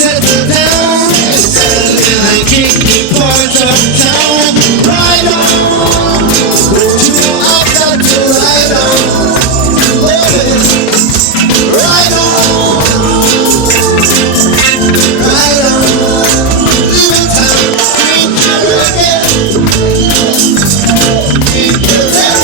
settle down, settle in a kinky part of town. Ride on, don't you know I've got to ride on, baby. Ride on, ride on. Living town, kinky reggae, kinky reggae, kinky reggae.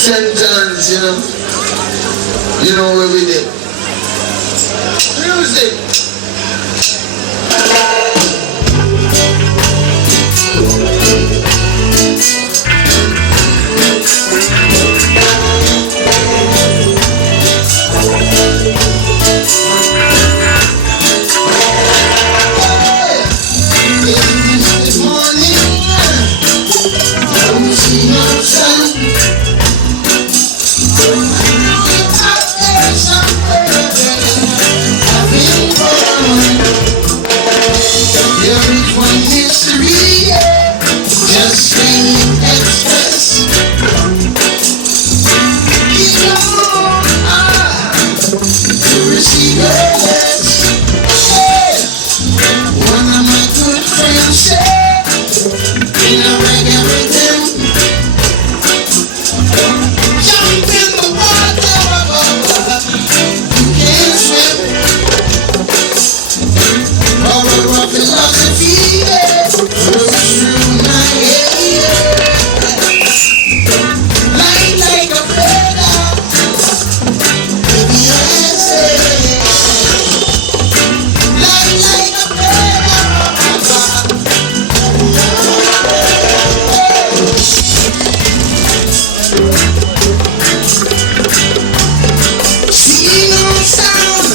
St. John's, you know where we live. Music. There is one mystery. will share in a reggae rhythm. Jump in the water, you can't swim. Our philosophy, yeah, flows through my head. Light like a feather, baby, I say. Light like a feather. See no sound.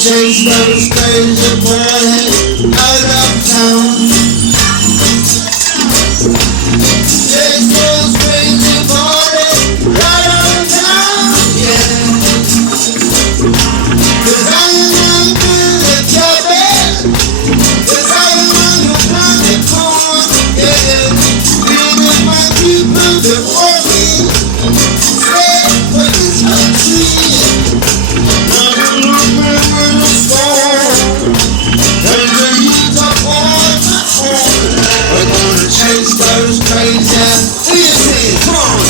Chase those crazy boys out of town. Chase those crazy boys right out of town, yeah. 'Cause I am good at jobbing. 'Cause I am the one that corn, yeah. Being my people before me, stay for this country. Chase those crazy idiots, come on.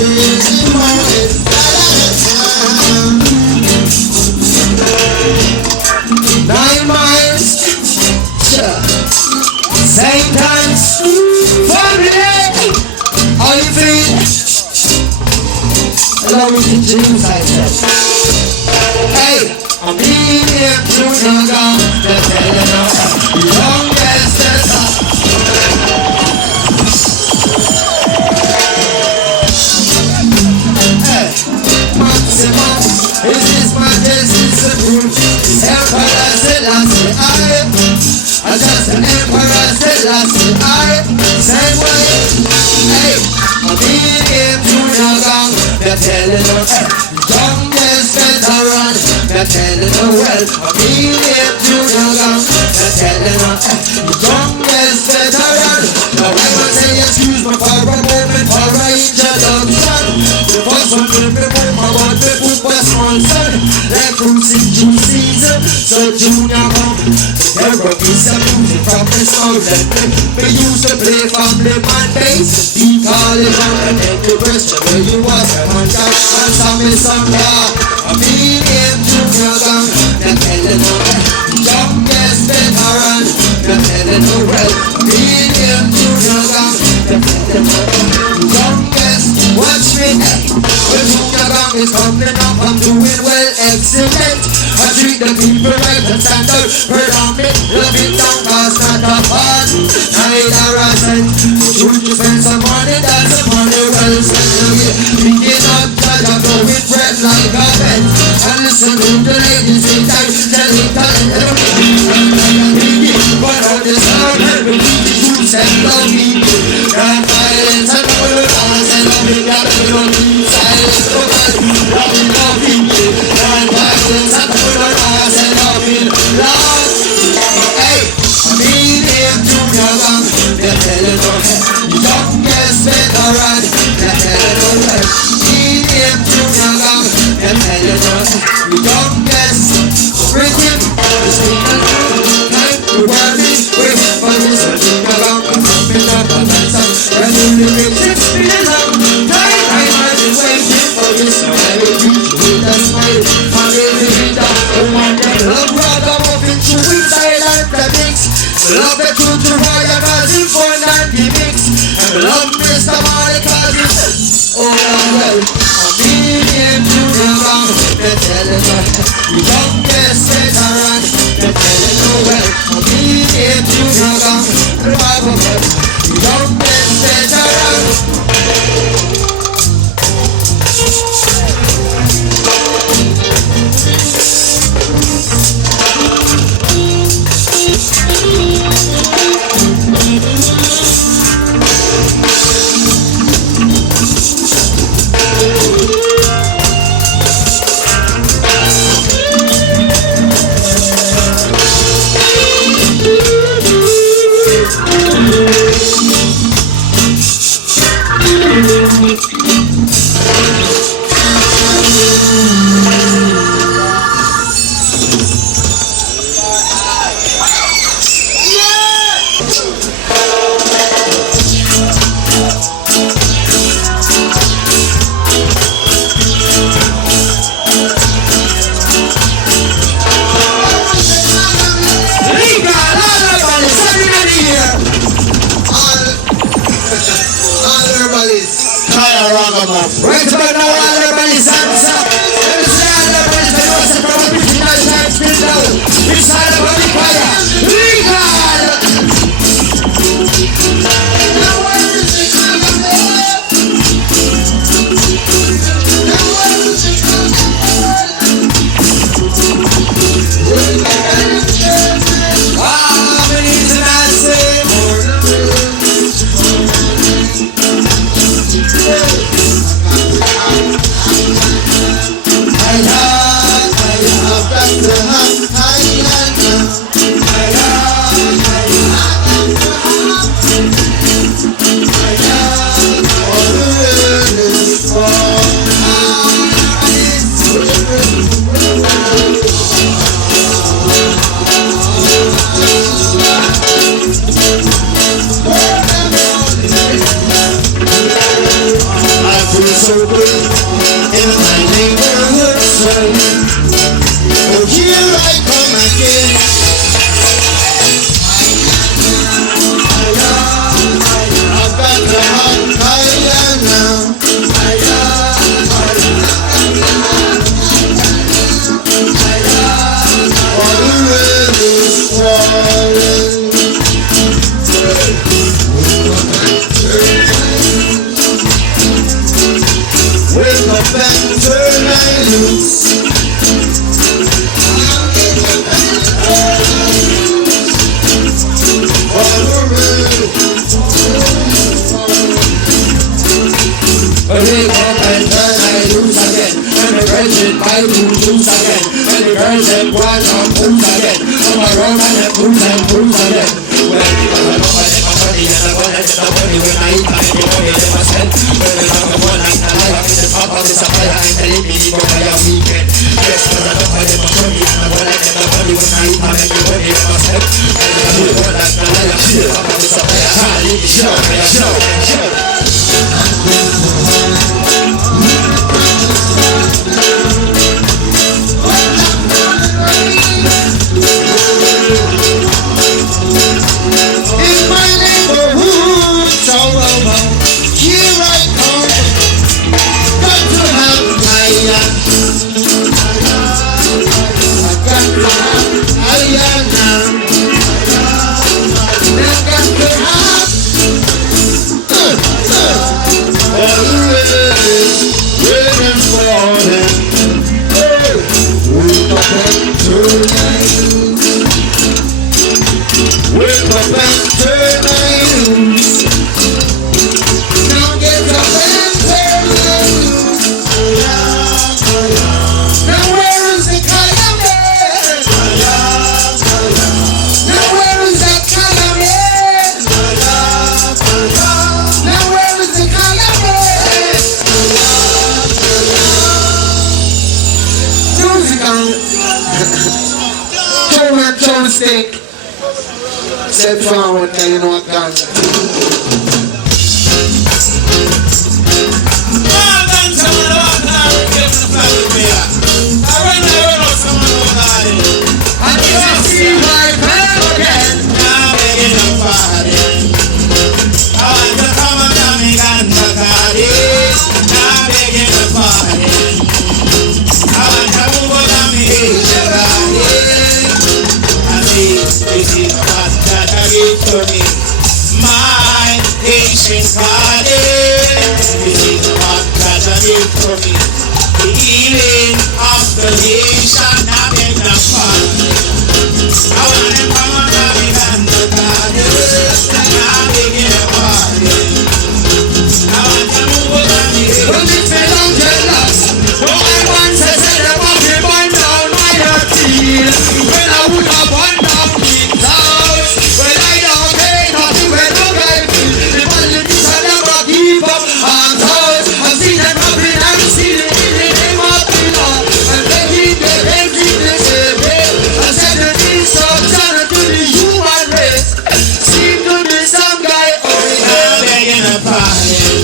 Crazy morning, allow me to introduce myself. Hey, I'm medium junior gang. They're telling us the youngest setter. Hey, maximum is His Majesty's supreme. His Emperor Selassie I just an Emperor Selassie same way. Hey, I'm medium junior gang. They're telling us youngest veteran. They're telling us well, I'm medium junior gang. They're telling us youngest veteran. Now I will say excuse me for a moment for an introduction. The first one will be more about the book was small son. Like cruising June season, so junior come. There will be some music from the sound that we used to play from the Mondays. He call it on and take the question where you was a man guy. And some is some a medium junior gang. They're telling us youngest veteran. They're telling us well, medium junior gang. They're telling us youngest. Watch me, when junior gang is coming up, I'm doing well, excellent. I treat the people right and stand out, heard on me, love it down, cause not a fun, neither a cent. Should you spend some money, that's a money well spent. Picking up judge, I'm going bread like a vent. And listen to the ladies in time, telling talent, but on this sound, every week, you send love me. Got violence and all the dance, and love me, got to don't keep silence, love me, love me. Got violence and all the dance, and love me, love. Hey, I'm medium junior gang. They're telling us youngest veteran. They're telling us medium junior gang. They're telling us youngest rhythm. This week and time to work this way. But this junior gang, I'm coming up a dancer. And the lyrics, it's been a long time. I've been waiting for this. I will reach you with a smile. I'm really read out the one that love brother moving through inside and the mix. Love the truth to Royal Brazil for 90 mix. And love Mr. Marley cause it's all well. I'm medium junior gang. They're telling us youngest veteran. They're telling us well. I'm medium junior gang. Youngest veteran. Right about now, all everybody's hands up. Let me say all everybody's hands up. From a original time, spin down. It's all about the fire. Legal! Now what is it coming up? Now what is it coming up? Ah, we need to not say more than so good in my neighborhood, son. Oh, here I come again. I've got the hot fire now. Wake up and turn I lose again. And the girls in my lose again. And the girls in one on booze again. On my road and booze again. When I know I take my money and I want to get the money. When I eat my money, I must spend. When I talk about one night, I like in the top of the supply. I ain't telling me to go by a weekend. Yes, because I know I take my money and I want to get the money. When I eat my money, I must spend. When I do one night, I like in the top of the supply. I can't leave the show. Mistake. Step forward, you know what can. My patient garden, this is what God did for me. The healing of the nation, I'm in the fun. I want to come on, I'm in the garden, I'm in the garden. I want to move on the hill. When it's been on jealous, no I want to say the body burn down my teeth. When I would have one down King's house, when I don't pay nothing, when no guy feel the politician never keep up arms out. I've seen them happen, I've seen it in the name of the Lord. And they keep the same way. I said the destruction to the human race. Seem to be some guy I'm begging a pardon.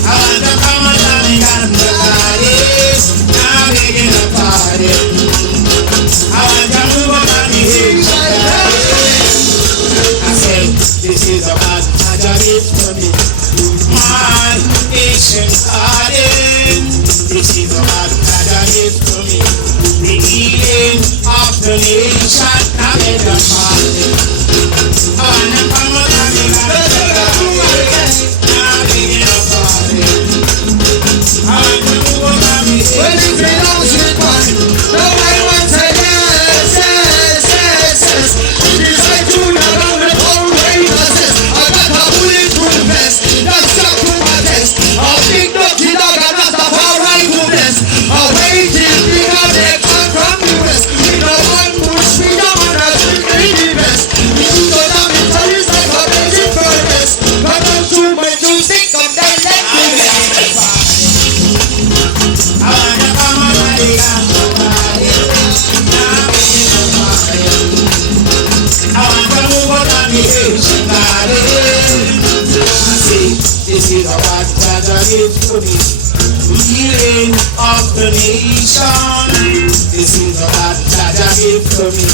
I want to come on, I'm in the garden, I'm begging a pardon. I want to move on the hill. I said, this is a bad tragedy for me. My ancient garden, this is a bad tragedy for me. The healing of the nation, I'm in the garden. I want to come on, I'm in the garden, I'm begging a pardon. I want to move on the hill. when it belongs with one. No I want to yes. It is like to the round whole races. I got a bullet to the vest. That's stuck to my chest. A big dirty dog and Rastafari to bless. A waiting bigger they come from the west. We don't want push, we don't want to drink any best. We do the damage, like a raging furnace. Come on to my music, come down like this. I want to come on, I'm in the I want to move on the ancient garden. I say, this is a bad tragedy for me. Healing of the nation. This is a bad tragedy for me.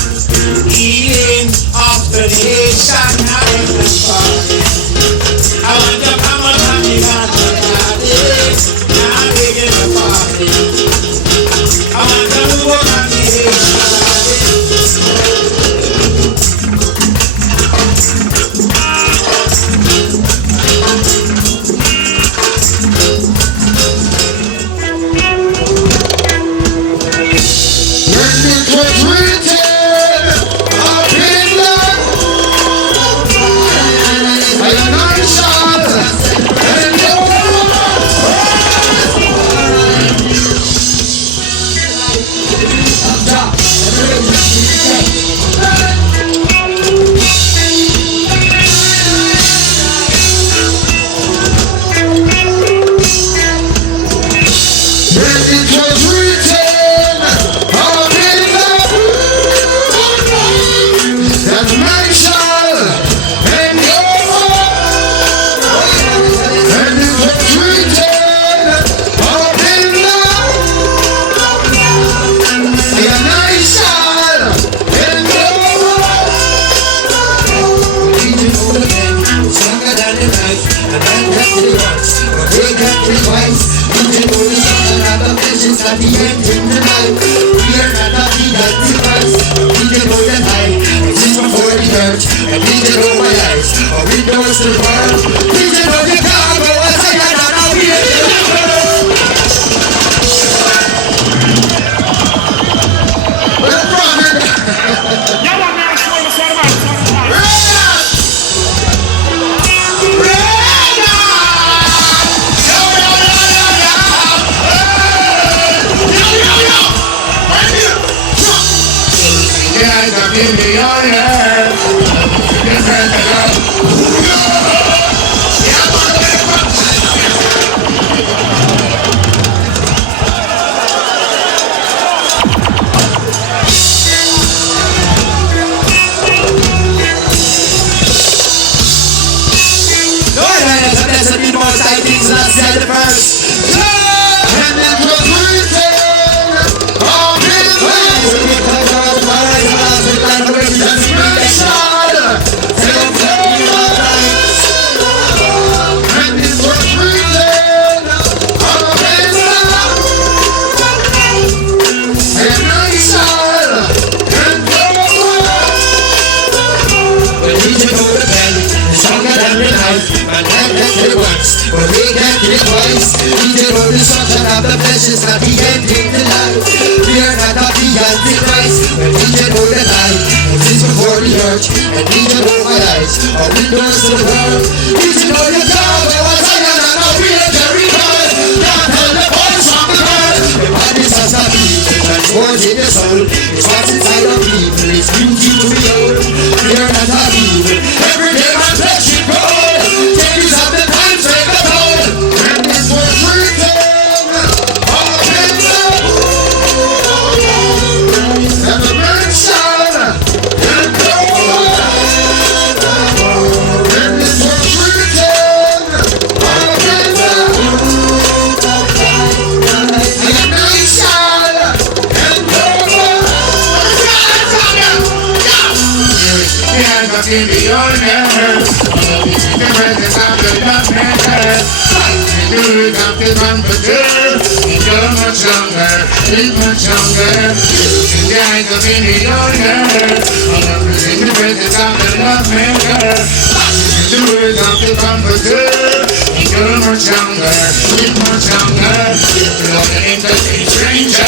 Healing of the nation. I'm in the garden. I want to come on, I'm in the garden. I'm begging a pardon. I want to move on the ancient garden. And it was written all in the book that man shall endure. And it was written all in the book that man shall endure. It's longer than the knife, and man cut it once, but they cut it twice. It's not the end in the night. We are not happy that we pass. We can know the high. It is before the church. And we can know my eyes. Our windows to the world. We can know the cargo. As I got on our way. Well, brother. Yeah, man, I'm sure it's all about in the audience. But we can't get twice. DJ know the destruction of the flesh is not the end in the life. We are not of the Antichrist. When DJ know the light, it is before the church. And DJ know my eyes, our windows to the world. DJ know the God, there was I and a real very God. God heard the voice from the world. The body has not been transformed in the soul. It's what's inside of people, it's beauty to behold. We are not of evil. Every day my flesh is cold. Changes of the times take a toll. And this was written all in the book. And the man shall endure. And this was written all in the book. And the man shall endure. In the audience, the presence of the government. Do it up to comforter. You're much younger, live much younger. In the eyes of the audience, the presence of the government. Do it up to comforter. You're much younger, live much younger. You're the entertainment stranger.